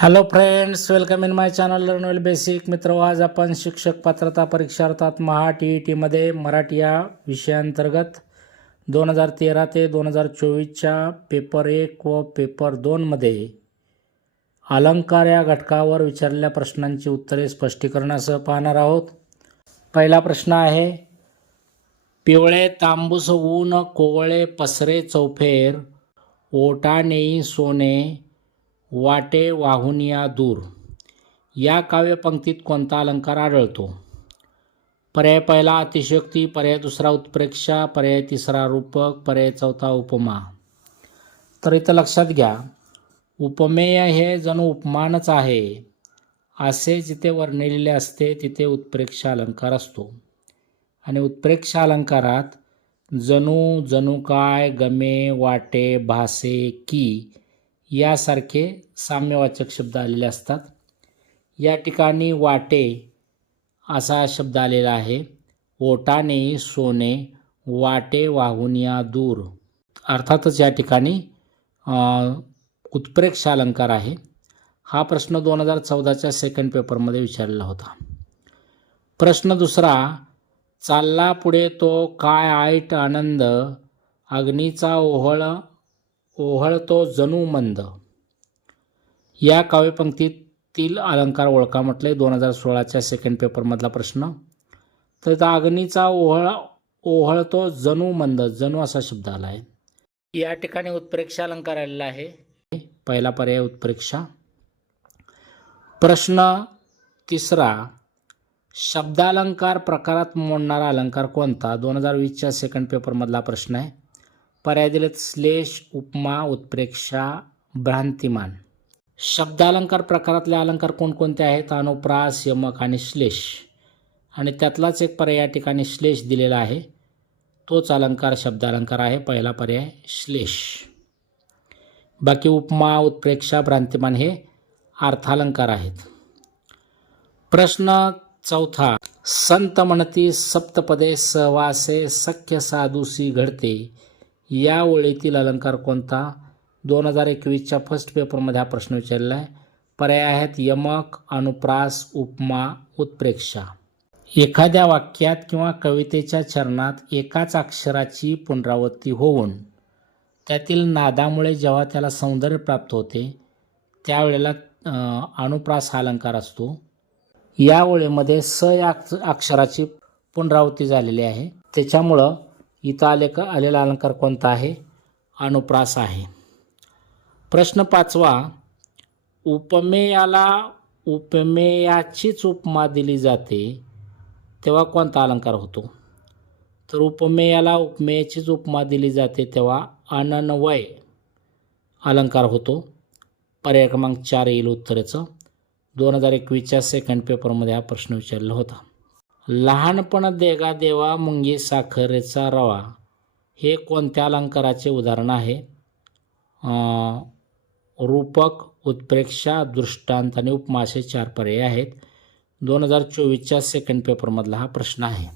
Hello friends, welcome in my channel learn well basic. मित्र, आज आपण शिक्षक पात्रता परीक्षा अर्थात महा TETमध्ये मराठी या विषयांतर्गत 2013 ते 2024च्या पेपर 1 व पेपर 2मध्ये अलंकार या घटकावर विचारलेल्या प्रश्नांची उत्तरे स्पष्टीकरणासह पाहणार आहोत. पहिला प्रश्न आहे, पिवळे तांबूस ऊन कोवळे पसरे चौफेर, ओटा नेई सोने वाटे वाहून या दूर. या काव्यपंक्तीत कोणता अलंकार आढळतो? पर्याय पहिला अतिशयोक्ती, पर्याय दुसरा उत्प्रेक्षा, पर्याय तिसरा रूपक, पर्याय चौथा उपमा. तर इथं लक्षात घ्या, उपमेय हे जणू उपमानच आहे असे जिथे वर्णिलेले असते तिथे उत्प्रेक्ष अलंकार असतो. आणि उत्प्रेक्ष अलंकारात जणू, जणू काय, गमे, वाटे, भासे, की यासारखे साम्यवाचक शब्द आलेले असतात. या ठिकाणी वाटे असा शब्द आलेला आहे. ओटाने सोने वाटे वाहून या दूर. अर्थातच या ठिकाणी उत्प्रेक्ष अलंकार आहे. हा प्रश्न 2014च्या सेकंड पेपरमध्ये विचारलेला होता. प्रश्न दुसरा, चालला पुढे तो काय ऐट आनंद, अग्नीचा ओहळतो जणू मंद. या काव्यपंक्तीतील अलंकार ओळखा म्हटले. 2016च्या सेकंड पेपरमधला प्रश्न. तर अग्नीचा ओहळतो जणू मंद, जणू असा शब्द आला आहे. या ठिकाणी उत्प्रेक्ष अलंकार आलेला आहे. पहिला पर्याय उत्प्रेक्षा. प्रश्न तिसरा, शब्दालंकार प्रकारात मोडणारा अलंकार कोणता? 2020च्या सेकंड पेपरमधला प्रश्न आहे. पर्याय दिलेत श्लेष, उपमा, उत्प्रेक्षा, भ्रांतिमान. शब्दालंकार प्रकारातले अलंकार कोणकोणते आहेत? अनुप्रास, यमक आणि श्लेष. आणि त्यातलाच एक पर्याय या ठिकाणी श्लेष दिलेला आहे. तोच अलंकार शब्दालंकार आहे. पहिला पर्याय श्लेष. बाकी उपमा, उत्प्रेक्षा, भ्रांतिमान हे अर्थालंकार आहेत. प्रश्न चौथा, संत म्हणती सप्तपदे सहवासे सख्य साधूसी घडते. या ओळीतील अलंकार कोणता? 2021च्या फर्स्ट पेपरमध्ये हा प्रश्न विचारलेला आहे. पर्याय आहेत यमक, अनुप्रास, उपमा, उत्प्रेक्षा. एखाद्या वाक्यात किंवा कवितेच्या चरणात एकाच अक्षराची पुनरावृत्ती होऊन त्यातील नादामुळे जेव्हा त्याला सौंदर्य प्राप्त होते त्यावेळेला अनुप्रास हा अलंकार असतो. या ओळीमध्ये स या अक्षराची पुनरावृत्ती झालेली आहे, त्याच्यामुळं इथं आलेला अलंकार कोणता आहे? अनुप्रास आहे. प्रश्न पाचवा, उपमेयाला उपमेयाचीच उपमा दिली जाते तेव्हा कोणता अलंकार होतो? तर उपमेयाला उपमेयाचीच उपमा दिली जाते तेव्हा अनन्वय अलंकार होतो. पर्याय क्रमांक 4 येईल उत्तरेचं. 2021च्या सेकंड पेपरमध्ये हा प्रश्न विचारला होता. लहानपण देगा देवा मुंगी साखरेचा रवा हे कोणत्या अलंकाराचे उदाहरण आहे? रूपक, उत्प्रेक्षा, दृष्टांत आणि उपमा असे 4 पर्याय आहेत. 2024च्या सेकंड पेपरमधला हा प्रश्न आहे.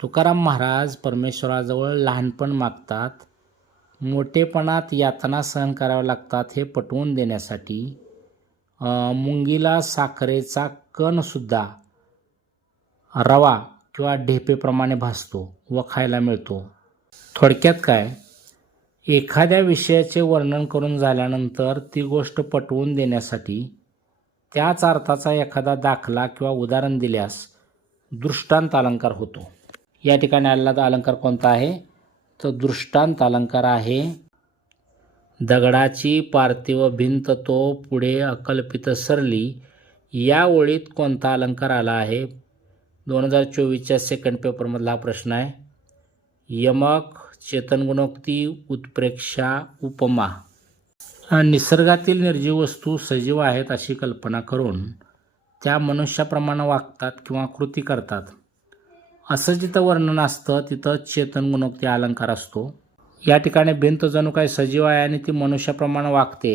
तुकाराम महाराज परमेश्वराजवळ लहानपण मागतात. मोठेपणात यातना सहन कराव्या लागतात हे पटवून देण्यासाठी मुंगीला साखरेचा कणसुद्धा रवा किंवा ढेपेप्रमाणे भासतो व खायला मिळतो. थोडक्यात काय, एखाद्या विषयाचे वर्णन करून झाल्यानंतर ती गोष्ट पटवून देण्यासाठी त्याच अर्थाचा एखादा दाखला किंवा उदाहरण दिल्यास दृष्टांत अलंकार होतो. या ठिकाणी आलेला अलंकार कोणता आहे? तर दृष्टांत अलंकार आहे. दगडाची पार्थिव भिंत तो पुढे अकल्पित सरली. या ओळीत कोणता अलंकार आला आहे? 2024च्या सेकंड पेपरमधला हा प्रश्न आहे. यमक, चेतनगुणोक्ती, उत्प्रेक्षा, उपमा. निसर्गातील निर्जीव वस्तू सजीव आहेत अशी कल्पना करून त्या मनुष्याप्रमाणे वागतात किंवा कृती करतात असं जिथं वर्णन असतं तिथं चेतनगुणोक्ती अलंकार असतो. या ठिकाणी भिंत जणू काही सजीव आहे आणि ती मनुष्याप्रमाणे वागते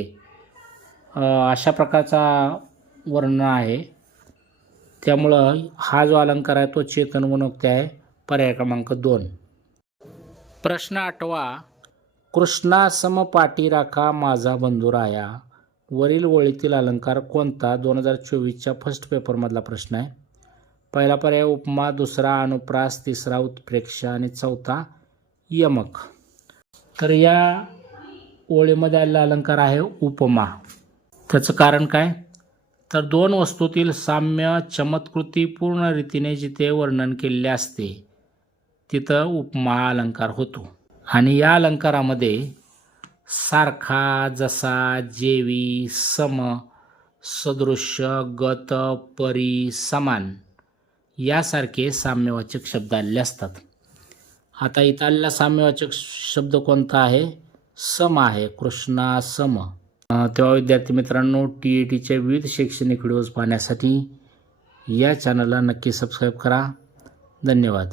अशा प्रकारचा वर्णन आहे. त्यामुळं हा जो अलंकार आहे तो चेतनगुणोक्ती आहे. पर्याय क्रमांक 2. प्रश्न 8वा, कृष्णा सम पाठी राखा माझा बंधुराया, वरील ओळीतील अलंकार कोणता 2024च्या फर्स्ट पेपरमधला प्रश्न आहे. पहिला पर्याय उपमा, दुसरा अनुप्रास, तिसरा उत्प्रेक्षा आणि चौथा यमक. तर या ओळीमध्ये आलेला अलंकार आहे उपमा. त्याचं कारण काय, तर दोन वस्तूतील साम्य चमत्कृती पूर्ण रीतीने जिथे वर्णन केलेले असते तिथं उपमा अलंकार होतो. आणि या अलंकारामध्ये सारखा, जसा, जेवी, सम, सदृश्य, गत, परी, समान यासारखे साम्यवाचक शब्द आलेले असतात. आता इथं आलेला साम्यवाचक शब्द कोणता आहे, सम आहे, कृष्णा सम. तेव्हा विद्यार्थी मित्रांनो, TETच्या विविध शैक्षणिक व्हिडिओज पाहण्यासाठी या चॅनलला नक्की सबस्क्राईब करा. धन्यवाद.